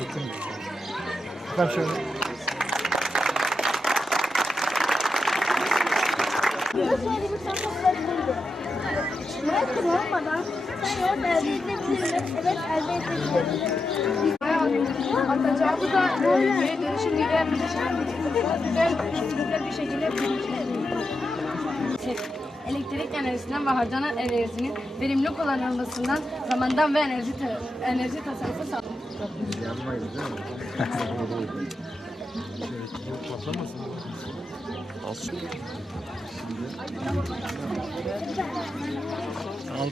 bakalım şöyle. Bırakın olmadan sen yol elde edebilirsin. Evet elde edebilirsin. Atacağı da böyle dönüşümüyle güzel, güzel bir şekilde elektrik enerjisinden ve harcanan enerjinin verimli kullanılmasından zamandan ve enerji ta- enerji tasarrufu sağlanır.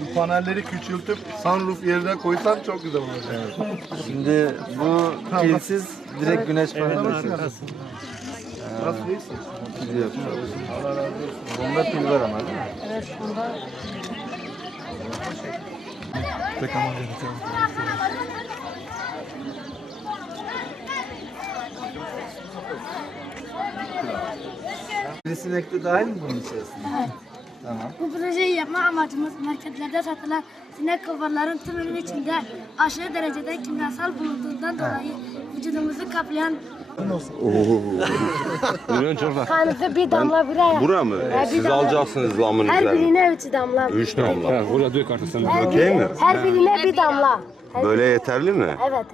Bu panelleri küçültüp sunroof yerine koysan çok güzel olacak. Şimdi bu pilsiz direkt güneş paneli. Biliyorum. Bunda pil var ama değil mi? Bir sinek de dahil mi bunun içerisinde? Evet. Tamam. Bu projeyi yapma amacımız marketlerde satılan sinek kovarların tümünün içinde aşırı derecede kimyasal bulunduğundan dolayı vücudumuzu kaplayan Kanınızı bir damla buraya. Bura mı? bir Siz damla. alacaksınız lamın Her üzerine. birine üç damla. Üç damla. Her, Okey mi? her birine bir damla. Her- Böyle yeterli mi? Evet.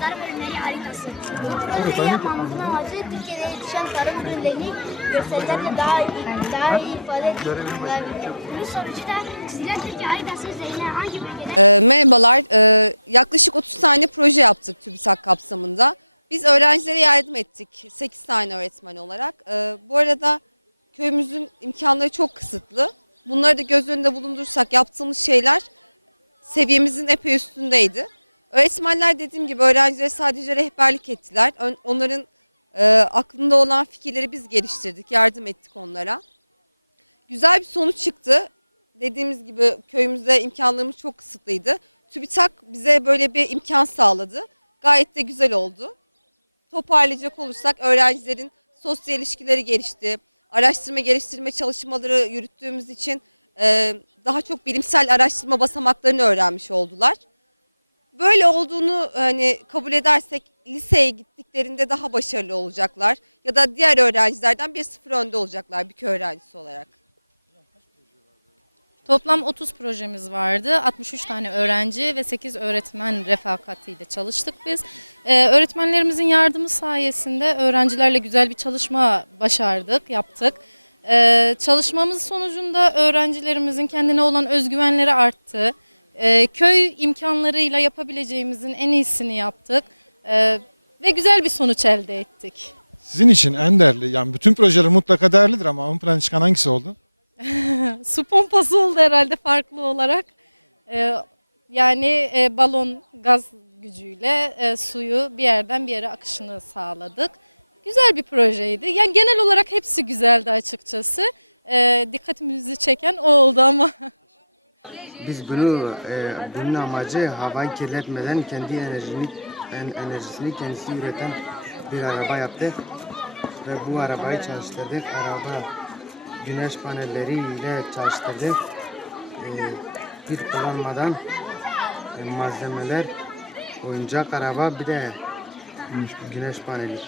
Tarım ürünleri haritası. Bu projeyi yapmamızın amacı Türkiye'de yetişen tarım ürünlerini görsellerle daha iyi, daha iyi ifade etmek. Bunun sonucu da çizilen Türkiye haritası üzerine hangi bölgede Ee, merhabalar. Ee, yaklaşık 30 tane proje yaptık TÜBİTAK kapsamında. Biz öğrencilere yardım ettik 8 tane öğretmen olarak. Ee, bu arada köyümüzün imkanları çok kısıtlı. Bunları da göz önünde bulundursak yaptığımız şeyler seviyemizin epey üstündeydi. Öğretmenler dediğim gibi öğrencilere sadece rehberlik ettiler. Onların e, aklında olan fikirleri biz geliştirdik, yardım ettik onlara. Güzel bir sonuç çıktı. Dediğimiz gibi köyümüzde imkanlarımız çok kısıtlıydı. TÜBİTAK bize böyle bir imkan sağladı. Gayet de güzel oldu. Toparlayacak olursak öğrencilerin sosyal ilişkileri gelişti. Araştırma geliştirme çalışmaları yürüttüğümüz için e, daha çok bilimsel araştırma basamaklarını öğrenmiş oldular. Böyle olduğunu hani kabul edersek liseye gittiklerinde daha başarılı olacaklar ya da diğer öğrencilerden bir sıfır önde olacaklar bir köy öğrencisi olarak. Toplam 30 projemiz vardı. 63 tane öğrenci ve 8 öğretmen refakatiyle çalıştık biz. Ee, öğretmenlerimizin yardımı sayesinde öğrencilerle güzel bir çalışma başardık, yaptık. Ee, çalışmamız sonucunda öğrencilerimizin kendine olan özgüvenleri arttı. Ee, köy imkanlarıyla yapabileceğimizin en iyisini yaptık. Ee, ve güzel bir sonuç elde ettik. Sizin için en değerli, yani bütün projeler mutlaka değerlidir ama ön plana çıkan hangisi oldu? Su pompası oldu herhalde farklı olarak. Ee, yani e, balon gaz gücüyle e, suyu bir yerden bir yere akışını sağladık. Güzel bir projeydi. Yani genel olarak hepsi güzeldi açıkçası. Ee, dikkatimizi çeken o oldu ama. Biz bunu e, bunun amacı havayı kirletmeden kendi enerjini en- enerjisini kendisi üreten bir araba yaptık ve bu arabayı çalıştırdık. Araba güneş panelleriyle çalıştırdık. E, bir kullanmadan e, malzemeler oyuncak araba bir de güneş paneli.